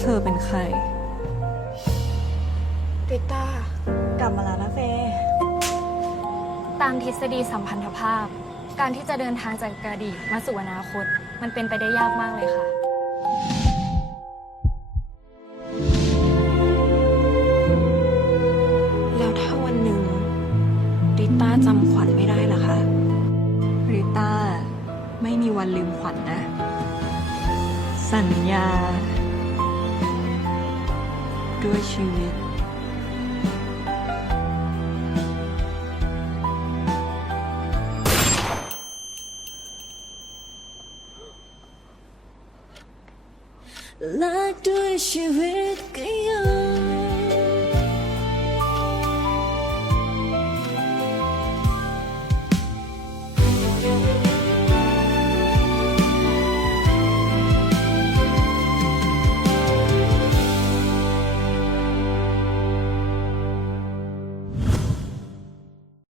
เธอเป็นใครริต้ากลับมาแล้วนะเฟย์ตามทฤษฎีสัมพันธภาพ การที่จะเดินทางจากอดีตมาสู่อนาคต มันเป็นไปได้ยากมากเลยค่ะ แล้วถ้าวันหนึ่งริต้าจำขวัญไม่ได้ล่ะคะริต้าไม่มีวันลืมขวัญนะ สัญญา ด้วยชีวิต และด้วยชีวิตก็ยัง